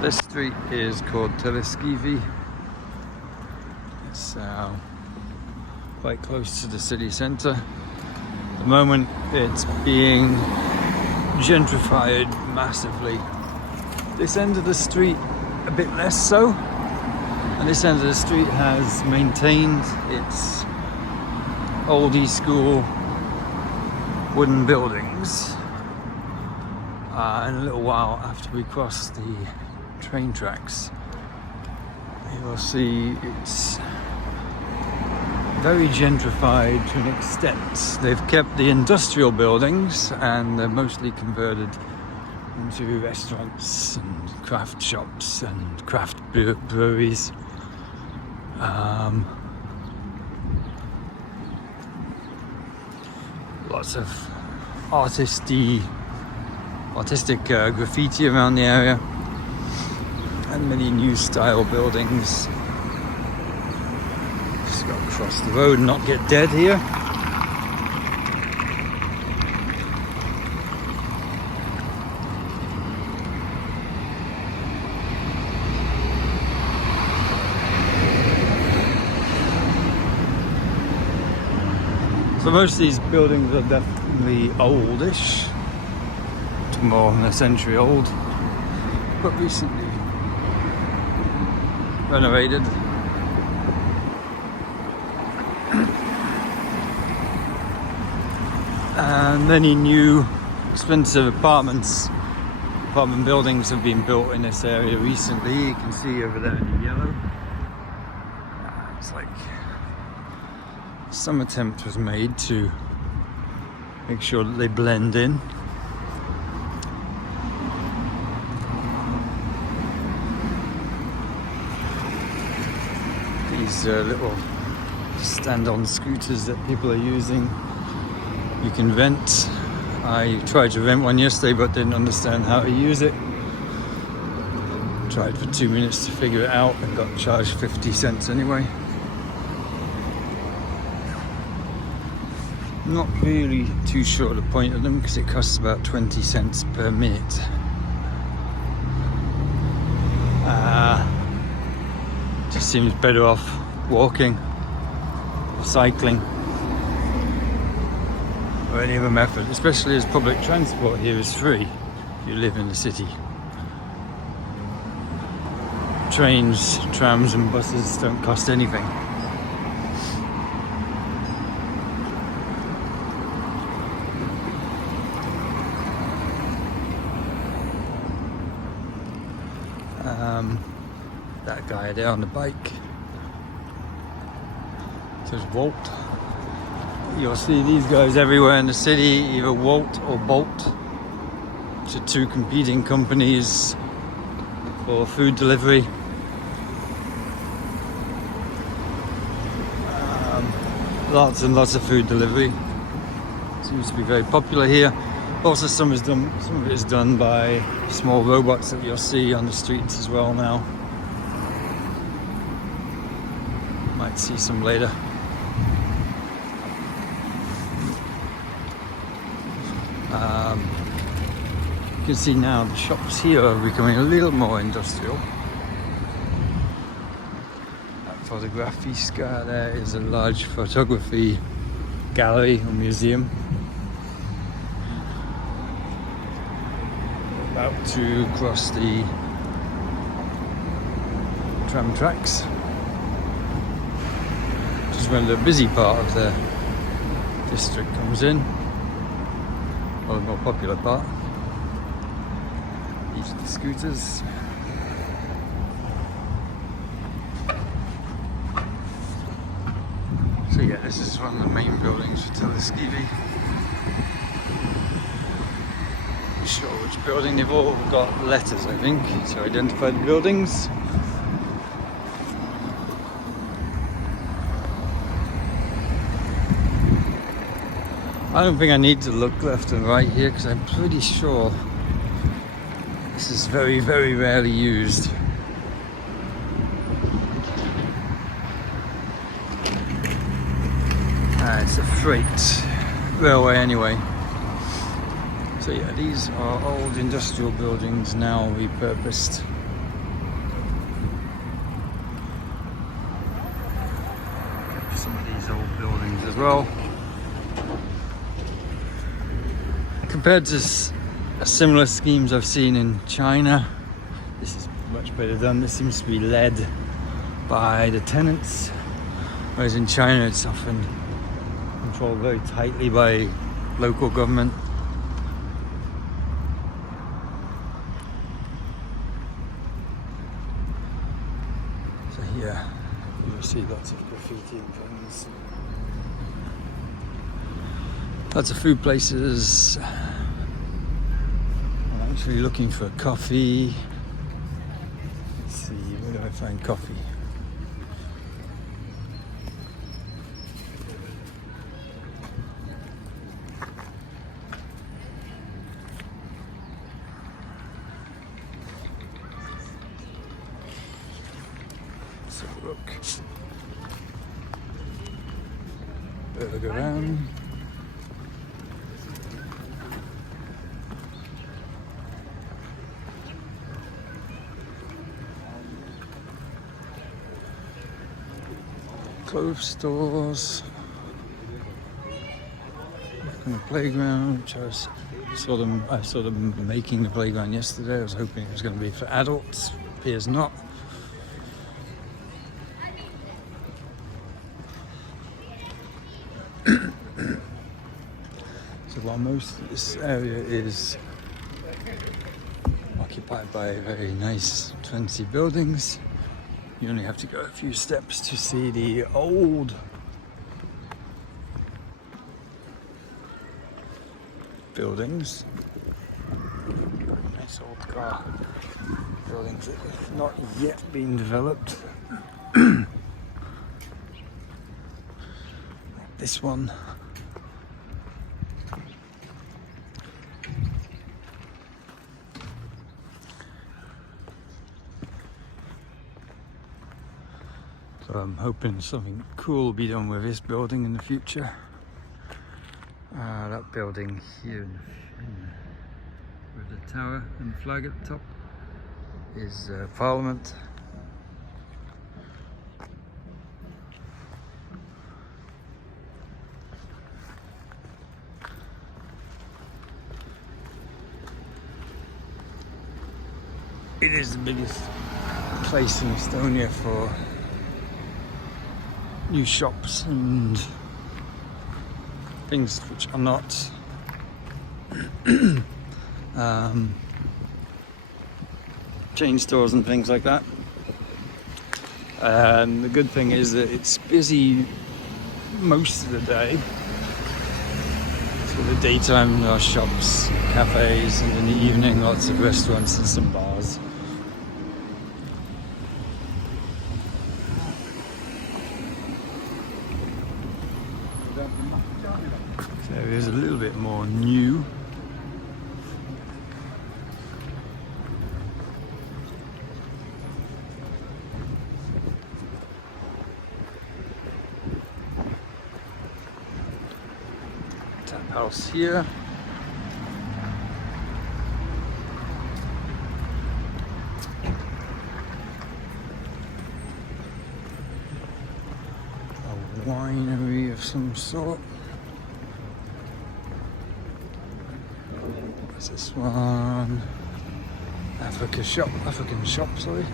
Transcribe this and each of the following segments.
This street is called Telliskivi. It's quite close to the city centre. At the moment it's being gentrified massively. This end of the street a bit less so, and this end of the street has maintained its oldie school wooden buildings. In a little while after we cross the train tracks, you'll see it's very gentrified to an extent. They've kept the industrial buildings and they're mostly converted into restaurants and craft shops and craft breweries. Lots of artistic graffiti around the area, and many new style buildings. Just got to cross the road and not get dead here. So most of these buildings are definitely oldish, more than a century old, but recently renovated. And many new expensive apartment buildings have been built in this area recently. You can see over there in the yellow. It's like some attempt was made to make sure that they blend in. These little stand-on scooters that people are using, you can rent. I tried to rent one yesterday but didn't understand how to use it. Tried for 2 minutes to figure it out and got charged 50 cents anyway. Not really too sure the point of them because it costs about 20 cents per minute. Just seems better off walking or cycling or any other method, especially as public transport here is free if you live in the city. Trains, trams and buses don't cost anything. That guy there on the bike says Walt. You'll see these guys everywhere in the city, either Walt or Bolt, which are two competing companies for food delivery. Lots and lots of food delivery. Seems to be very popular here. Also, some of it is done by small robots that you'll see on the streets as well now. Might see some later. You can see now the shops here are becoming a little more industrial. That Fotografiska there is a large photography gallery or museum. About to cross the tram tracks, which is when the busy part of the district comes in, or the more popular part. These are the scooters. So yeah, this is one of the main buildings for Telliskivi. Not sure which building. They've all got letters, I think, to identify the buildings. I don't think I need to look left and right here because I'm pretty sure this is very, very rarely used. It's a freight railway anyway. So yeah, these are old industrial buildings now repurposed. as well. Compared to similar schemes I've seen in China, this is much better done. This seems to be led by the tenants, whereas in China it's often controlled very tightly by local government. So here you'll see lots of graffiti and things. Lots of food places. I'm actually looking for coffee. Let's see, where do I find coffee? Let's have a look. Better go around. Clothes stores, on the playground, which I saw them making the playground yesterday. I was hoping it was going to be for adults. Appears not. So while most of this area is occupied by very nice fancy buildings, you only have to go a few steps to see the old buildings. Nice old car buildings that have not yet been developed. Like this one. So I'm hoping something cool will be done with this building in the future. That building here with the tower and the flag at the top is Parliament. It is the biggest place in Estonia for new shops and things which are not chain stores and things like that. And the good thing is that it's busy most of the day. So the daytime there are shops, cafes, and in the evening lots of restaurants and some bars. This area is a little bit more new. Tap house here. A winery of some sort. What's this one? African shop, sorry.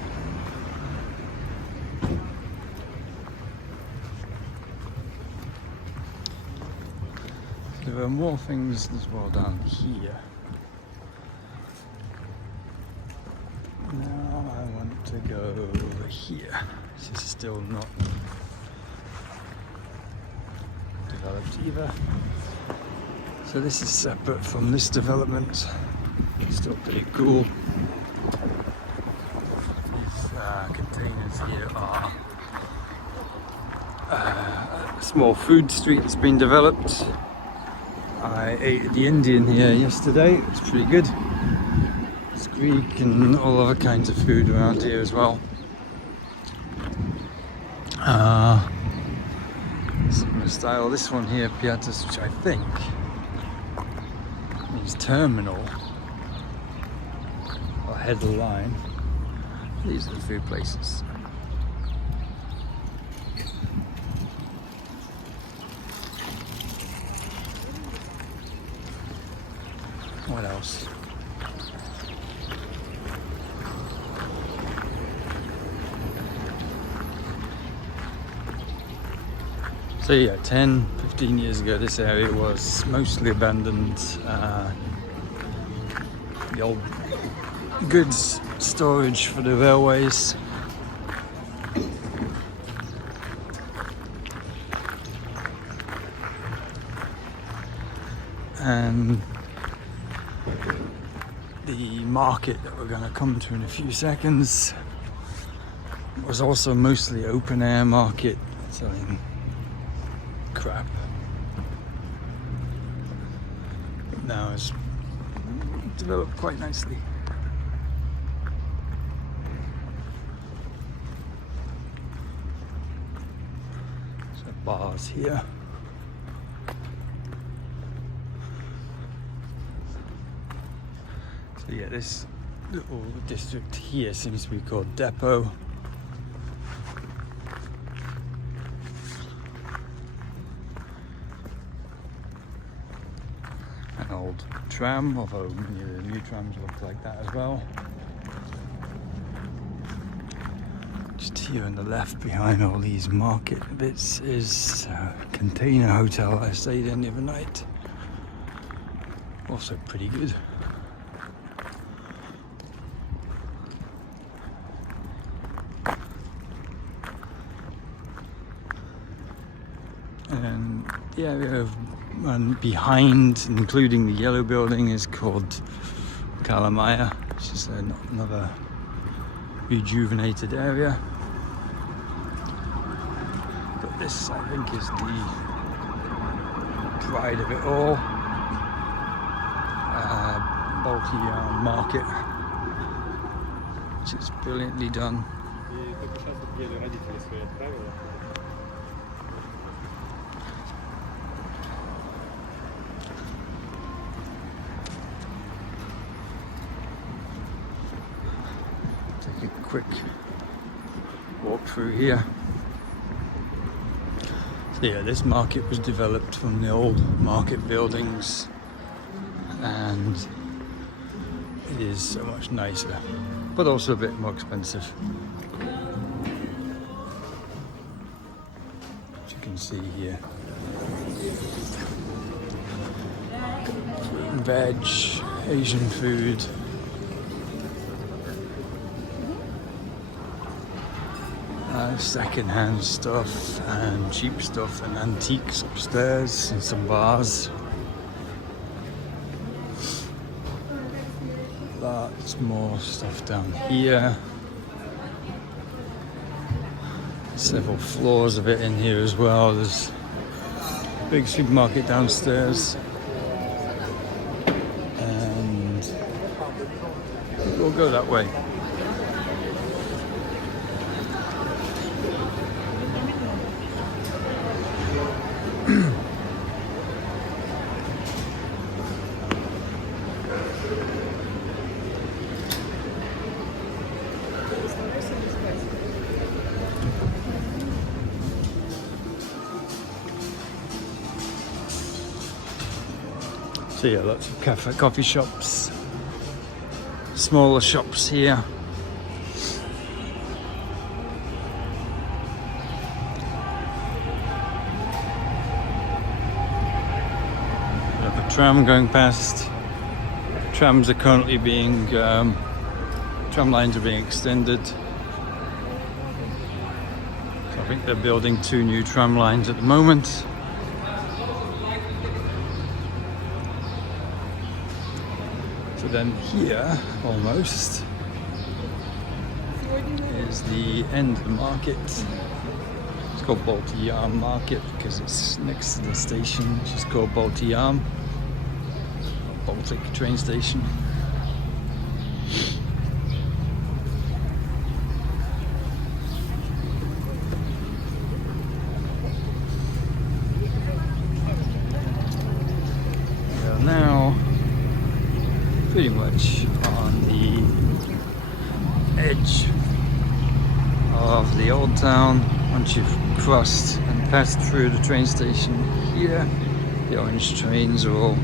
There are more things as well down here. Now I want to go over here. This is still not developed either. So this is separate from this development. Still pretty cool. These containers here are a small food street that's been developed. I ate at the Indian here yesterday. It was pretty good. There's Greek and all other kinds of food around here as well. Similar style. This one here, Piatas, which I think means terminal or head of the line. These are the food places. What else? So yeah, 10, 15 years ago this area was mostly abandoned. The old goods storage for the railways. And the market that we're going to come to in a few seconds was also mostly open air market, selling crap. But now it's developed quite nicely. So bars here. So yeah, this little district here seems to be called Depot. An old tram, although many of the new trams look like that as well. Just here on the left behind all these market bits is a container hotel I stayed in the other night. Also pretty good. And the area of behind, including the yellow building, is called Kalamaya, which is another rejuvenated area. But this, I think, is the pride of it all. Bulky market, which is brilliantly done. Take a quick walk through here. So yeah, this market was developed from the old market buildings, and it is so much nicer, but also a bit more expensive. As you can see here, fruit and veg, Asian food. Second-hand stuff and cheap stuff and antiques upstairs, and some bars. Lots more stuff down here. Several floors of it in here as well. There's a big supermarket downstairs. And we'll go that way. So yeah, lots of coffee shops, smaller shops here. We have a tram going past. Trams are currently being, tram lines are being extended. So I think they're building 2 new tram lines at the moment. So then here, almost, is the end of the market. It's called Balti Yam Market because it's next to the station, which is called Balti Yam, Baltic train station. We are now pretty much on the edge of the old town. Once you've crossed and passed through the train station here, the orange trains are all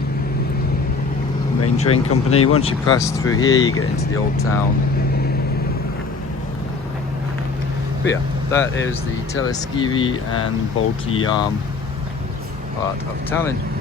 main train company. Once you pass through here, you get into the old town. But yeah, that is the Telliskivi and Balti part of Tallinn.